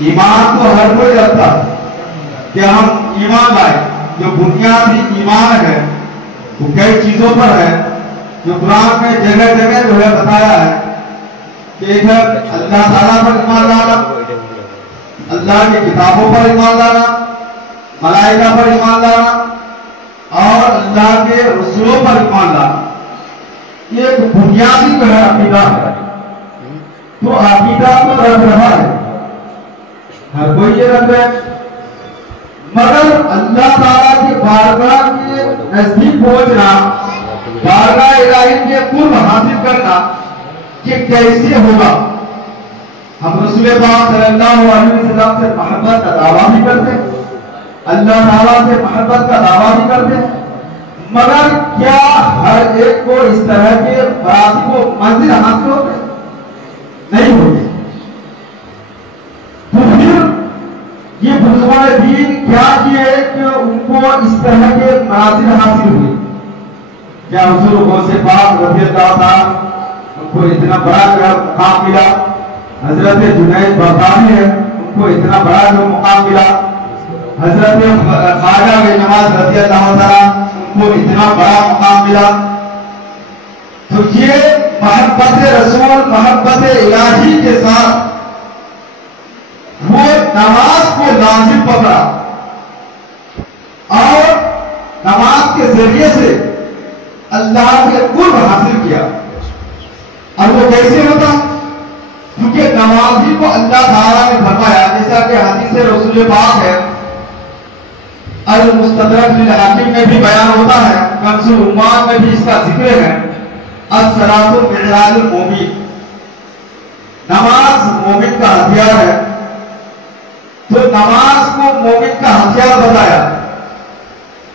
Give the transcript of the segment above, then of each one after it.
ایمان تو ہر کوئی رکھتا کہ ہم ایمان لائے. جو بنیادی ایمان ہے وہ کئی چیزوں پر ہے جو قرآن میں جگہ جگہ جو ہے بتایا ہے کہ ایک ہے اللہ تعالیٰ پر ایمان لانا, اللہ کی کتابوں پر ایمان لانا, ملائکہ پر ایمان لانا اور اللہ کے رسولوں پر ایمان لانا. یہ ایک بنیادی جو ہے عقیدہ ہے. تو عقیدہ تو رکھ رہا ہے, ہر کوئی یہ رکھ رہا ہے, مگر اللہ تعالیٰ کی بارگاہ کے نزدیک پہنچنا, بارگاہ الہی کے قرب حاصل کرنا یہ کیسے ہوگا؟ ہم رسول پاک صلی اللہ علیہ وسلم سے محبت کا دعویٰ بھی کرتے, اللہ تعالیٰ سے محبت کا دعویٰ بھی کرتے, مگر کیا ہر ایک کو اس طرح کے مراتب و منزل حاصل ہوتے؟ نہیں ہوتے. تو پھر یہ بزرگان دین کیا کیے کہ ان کو اس طرح کے منازل حاصل ہوئے؟ کیا حضور غوث پاک رضی اللہ تعالیٰ ان کو اتنا بڑا مقام ملا؟ حضرت جنید بغدادی ہے, ان کو اتنا بڑا جو مقام ملا؟ حضرت خواجہ نواز رضی اللہ تعالیٰ ان کو اتنا بڑا مقام ملا؟ تو یہ محبت رسول, محبت الہی کے ساتھ وہ نماز کو لازم پکڑا اور نماز کے ذریعے سے اللہ کے قرب حاصل کیا. اور وہ کیسے ہوتا؟ کیونکہ نمازی کو اللہ تعالیٰ نے فرمایا, جیسا کہ حدیث رسول پاک ہے, المستدرک للحاکم میں بھی بیان ہوتا ہے, کنز الایمان میں بھی اس کا ذکر ہے, الصلاۃ معراج المومن, نماز مومن کا ہتھیار ہے. تو نماز کو مومن کا ہتھیار بتایا.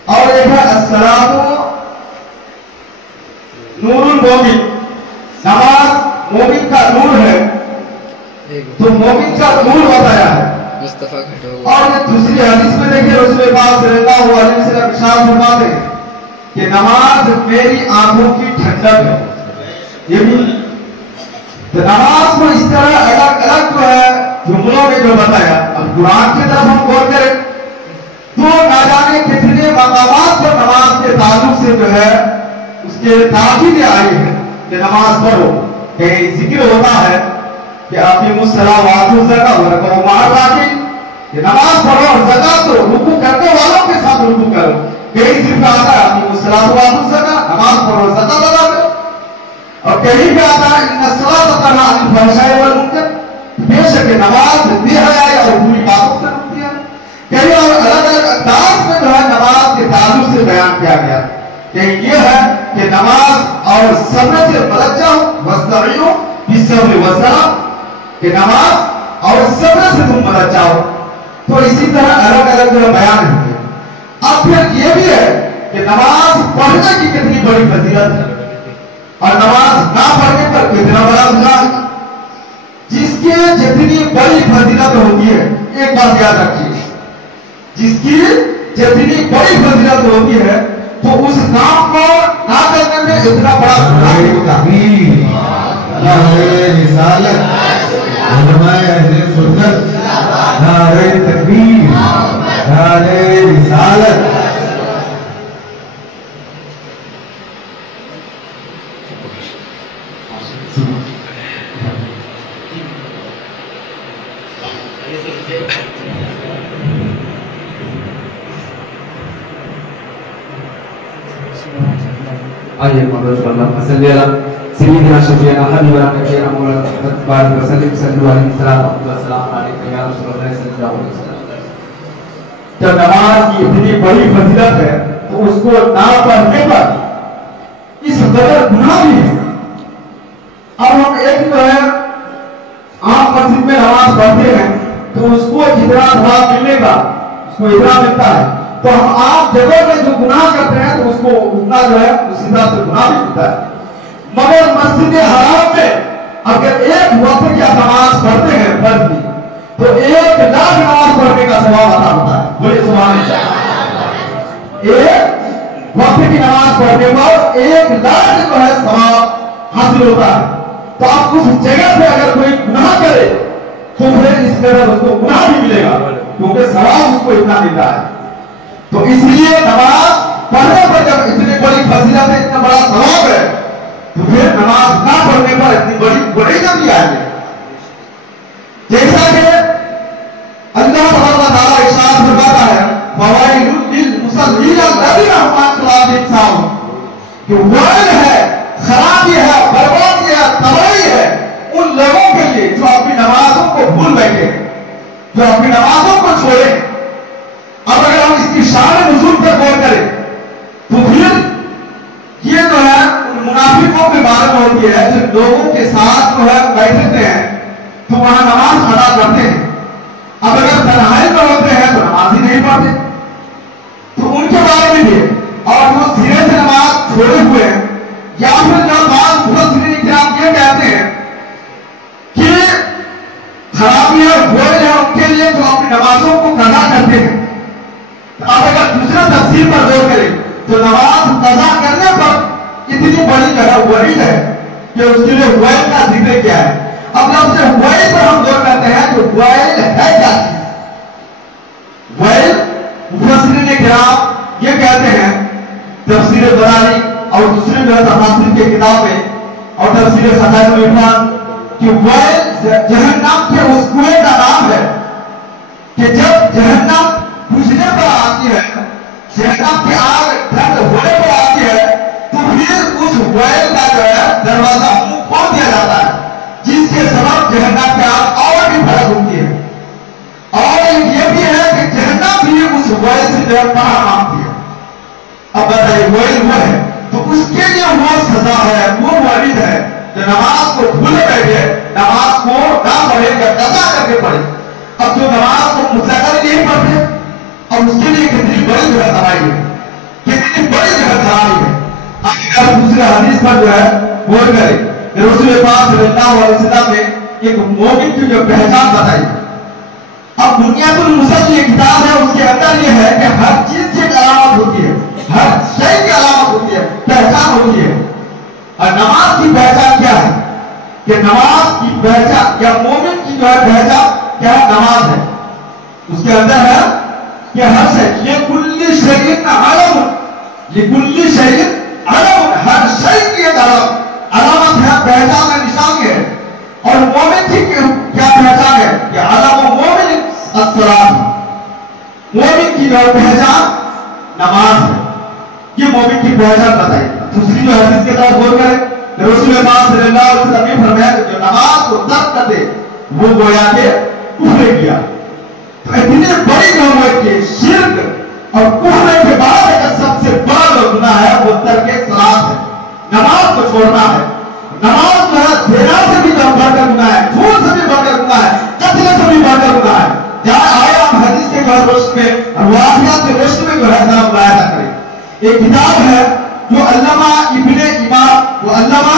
اور ایک ہے الصلاۃ نور المومن, نماز مومن کا نور ہے, تو مومن کا نور بتایا ہے. اور یہ دوسری حدیث میں دیکھیں رسول پاک صلی اللہ علیہ وسلم ارشاد فرماتے ہیں کہ نماز میری آنکھوں کی ٹھنڈک ہے. یہ بھی تو نماز کو اس طرح الگ الگ جو ہے جملوں میں جو بتایا. اب قرآن کی طرف ہم غور کریں تو نہ جانے کتنے مقامات پر نماز کے تعلق سے جو ہے اس کے تاکید آئی ہے کہ نماز پڑھو. کہیں ذکر ہوتا ہے کہ اقیموا الصلاۃ وآتوا الزکاۃ وارکعوا مع الراکعین, کہ نماز پڑھو اور زکات دو, رکوع کرنے والوں کے ساتھ رکوع کرو. کہیں صرف آتا ہے اقیموا الصلاۃ وآتوا الزکاۃ, نماز پڑھو اور زکات ادا کرو. اور کہیں بھی آتا ہے ان الصلاۃ تنہی عن الفحشاء والمنکر, بے شک نماز بے حیائی اور بری باتوں سے روکتی ہے. کہیں اور الگ الگ انداز میں جو ہے نماز کے تعلق سے بیان کیا گیا. کہیں یہ ہے کہ نماز اور صبر سے مدد چاہو, واستعینوا بالصبر والصلاۃ, کہ نماز اور صبر سے تم مدد چاہو. تو اسی طرح الگ الگ جو بیان ہے. اب پھر یہ بھی ہے کہ نماز پڑھنے کی کتنی بڑی فضیلت ہے اور نماز نہ پڑھنے پر کتنا بڑا گناہ ہے. جس کی جتنی بڑی فضیلت ہوتی ہے, ایک بات یاد رکھیے, جس کی جتنی بڑی فضیلت ہوتی ہے تو اس کام کو نہ کرنے میں اتنا بڑا گناہ نہیں ہوتا. نعرہ رسالت, علماء اہل سنت, نعرہ تکبیر, نعرہ رسالت. آئیے محمد صلی اللہ صلی اللہ سیدنا شفیعنا حبیبنا نبینا مولانا محمد بارک وسلم صلی اللہ علیہ وسلم یا رسول اللہ صلی اللہ علیہ وسلم. جب نماز کی اتنی بڑی فضیلت ہے تو اس کو نہ پڑھنے پر اس قدر گناہ بھی ہے. اب ہم ایک جو ہے عام مسجد میں نماز پڑھتے ہیں تو اس کو جتنا ثواب ملنے کا اس کو اتنا ملتا ہے, تو ہم عام جگہ میں جو گناہ کرتے ہیں تو اس کو اتنا جو ہے اس حساب سے گناہ بھی ملتا ہے. مگر مسجد حرام میں اگر ایک وقت کی نماز پڑھتے ہیں فرض کی تو 1,00,000 نماز پڑھنے کا ثواب عطا ہوتا ہے. بولے سبحان اللہ. ایک وقت کی نماز پڑھنے پر 1,00,000 جو ہے ثواب حاصل ہوتا ہے. تو آپ اس جگہ پہ اگر کوئی گناہ کرے तो फिर इस तरह उसको गुनाह भी मिलेगा, क्योंकि सवाब उसको इतना मिल रहा है। तो इसलिए नमाज पढ़ने पर जब इतनी बड़ी फजीलत है, इतना बड़ा सवाब है, तो फिर नमाज ना पढ़ने पर इतनी बड़ी जल्दी आएगी। जैसा कि अल्लाह तआला इरशाद फरमाता है, फवाइलुल लिल मुसल्लीन अल्लज़ीना हुम अन सलातिहिम साहून, कि वैल है, खराबी है, बर्बादी है, तबाही है उन लोगों के लिए जो अपनी नमाजों को भूल बैठे, जो अपनी नमाजों को छोड़े। अब अगर हम इसकी शान नुज़ूल पर गौर करें तो फिर ये जो है उन मुनाफिकों के बारे में होती है, जो लोगों के साथ जो है बैठते हैं तो वहां नमाज अदा करते हैं। अब अगर तन्हाई में होते हैं तो नमाज ही नहीं पढ़ते, तो उनके बारे में भी, और जो सिरे से नमाज छोड़े हुए हैं, या फिर जो बात मुफस्सिरीन किराम ये कहते हैं कि खराबी और बुराई है उनके लिए जो अपनी नमाजों को कज़ा करते हैं। तो अब अगर दूसरा तफसीर पर गौर करें तो नमाज कज़ा करने पर इतनी बड़ी जगह वरीद है कि उसके लिए वैल का जिक्र क्या है। अब जब से वैल पर हम गौर करते हैं तो वैल है क्या चीज? वैल मुफस्सिरीन किराम ये कहते हैं, तफसीर बरानी और दूसरे जो है तफसीर की किताब में और तफसीर खज़ाइनुल इरफान, कि वैल जहन्नम के उस कुएं का नाम है कि जब जहन्नम बुझने पर आती है, जहन्नम की आग ठंड होने पर आती है, तो फिर उस वैल का जो है दरवाजा मुंह खोल दिया जाता है, जिसके सबब जहन्नम की आग और भी भड़क उठती है। और ये भी है कि जहन्नम भी उस वैल से जो है पनाह मांगती है। अब बताइए वैल वो है, तो उसके लिए वो सजा है, वो वरीद है जो नमाज को भूल बैठे, नमाज को ना पढ़े या कज़ा करके पढ़े। अब जो नमाज को मुतलकन नहीं पढ़ते, अब उसके लिए कितनी बड़ी जगह तबाही है, कितनी बड़ी जगह खराबी है। अब दूसरे हदीस पर जो है गौर करें, रसूल पाक सल्लल्लाहु अलैहि वसल्लम ने एक मोमिन की जो पहचान बताई। अब बुनियादुल मुसल्ली किताब है, उसके अंदर ये है कि हर चीज की एक अलामत होती है, हर शय की अलामत होती है, पहचान होती है। और नमाज की पहचान क्या है कि नमाज की पहचान या मोमिन की जो है पहचान क्या है? नमाज है। उसके अंदर है कि हर शय लिकुल्ली शैइन अलम, लिकुल्ली शैइन अलम, हर शय की एक अलामत है, पहचान है, निशानी है। और मोमिन की क्या पहचान है कि अलम मोमिन अस्सलात, मोमिन की जो पहचान नमाज है। ये मोमिन की पहचान बताई। दूसरी जो हदीस के साथ गौर करें, रसूल पाक सल्लल्लाहु अलैहि वसल्लम ने फरमाया कि जो नमाज को तर्क कर दे वो गोया के कुफ्र किया। तो इतनी बड़ी गलती के शिर्क और कुफ्र के बाद का सबसे बड़ा जो गुनाह है वो तर्क सलात है, नमाज को छोड़ना है। नमाज जो है ज़िना से भी बढ़कर गुनाह है, झूठ से भी बढ़कर गुनाह है, कत्ल से भी बढ़कर गुनाह है। जहाँ आया हम हदीस के रोशनी में और वाक़ियात के रोशनी में जो है ना मुलाहिज़ा करें। एक किताब है जो अल्लामा इब्ने इमाम, वो अल्लामा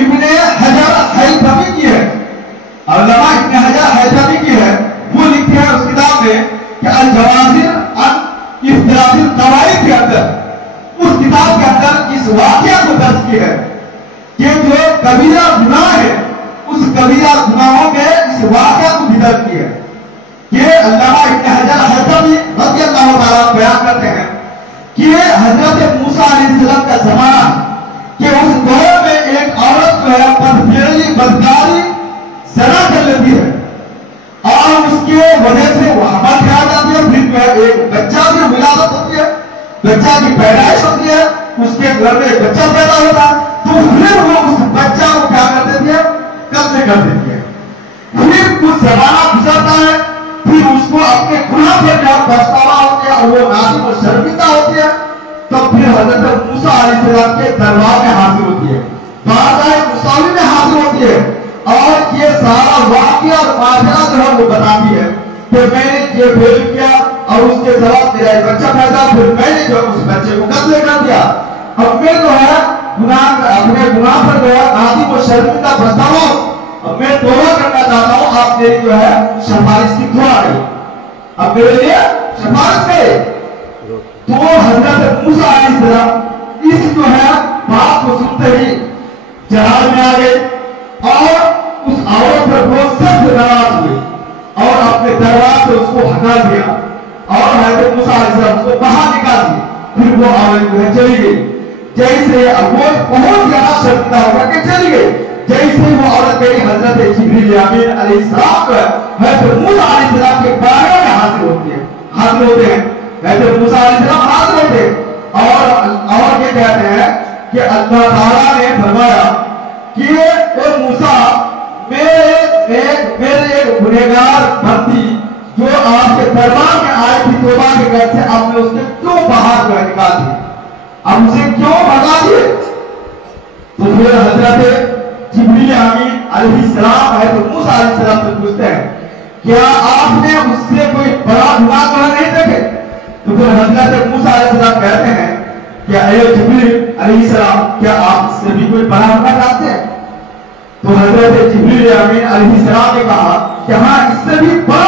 इब्ने हजर हैतमी की है, अल्लामा इब्ने हजर हैतमी की है। वो लिखते हैं उस किताब में कि अल जवाज़िर अन इफ्तिरातिल कवाइद के अंदर, उस किताब के अंदर इस वाक़या को दर्ज किया है कि जो कबीरा गुनाह है उस कबीरा गुनाहों के इस वाक़या को भी दर्ज किया है। ये अल्लामा इब्ने हजर हैतमी रज़ियल्लाहु ताला बयान करते हैं कि हजरत मूसा अलैहिस्सलाम का ज़माना कि उस दौर में एक औरत जो है बदफेली बदकारी ज़ना कर लेती है और उसके वजह से वो हमारे क्या जाती है, फिर जो है एक बच्चा की विलादत होती है, बच्चा की पैदाइश होती है, उसके घर में एक बच्चा पैदा होता है, तो फिर वो उस बच्चा को क्या कर देती है? कत्ल कर देती है। फिर कुछ ज़माना गुजरता है, फिर उसको अपने गुनाह पर जब पछतावा होती है और वो नाज़िम और शर्मिंदा होती है, तो फिर हज़रत मूसा अलैहिस्सलाम के दरबार में हाजिर होती है, बारगाह मुसावी में हाजिर होती है और ये सारा वाक़या और माजरा जो है वो बताती है कि मैंने ये फेल किया और उसके जवाब मेरा एक बच्चा पैदा, फिर मैंने जो उस बच्चे को कत्ल कर दिया। अब मैं जो है अपने गुनाह पर जो है नाज़िम और शर्मिंदा पछतावा, अब मैं तौबा करना चाहता हूँ, आप मेरी जो है सिफारिश की दुआ करें, अब मेरे लिए सिफारिश करें। तो हजरत मूसा अलैहिस्सलाम इस जो है बात को सुनते ही जहाज में आ गए और उस औरत पर बहुत सख्त नाराज हुए अपने दरबार से उसको हटा दिया और हज़रत मूसा अलैहिस्सलाम उसको बाहर निकाल दिया। फिर वो औरत जो है चली गई। जैसे वो बहुत ज्यादा शर्मिंदा होकर के चली गई। जैसे वो औरत गई, हजरत जिब्रील अमीन अलैहिस्सलाम हज़रत मूसा अलैहिस्सलाम के बारे में हाजिर होते हैं। हज़रत मूसा अलैहिस्सलाम हाजिर होते हैं और ये कहते हैं कि अल्लाह ताला ने फरमाया कि ओ मूसा, मेरे एक गुनहगार बंदी जो आपके दरबार में आई थी तौबा के घर से, आपने उसके क्यों बाहर निकाल दिए, अब उसे क्यों भगा दिए? तो फिर हजरत जिब्रील अमीन अलैहिस्सलाम हज़रत मूसा अलैहिस्सलाम से पूछते हैं, क्या आपने उससे कोई बड़ा गुनाह तो नहीं देखे? तो फिर हजरत मूसा अलैहिस्सलाम कहते हैं कि ऐ जिब्रील अलैहिस्सलाम, क्या आप इससे भी कोई बड़ा गुनाह चाहते हैं? तो हजरत जिब्रील अमीन अलैहिस्सलाम ने कहा कि हाँ, इससे भी बड़ा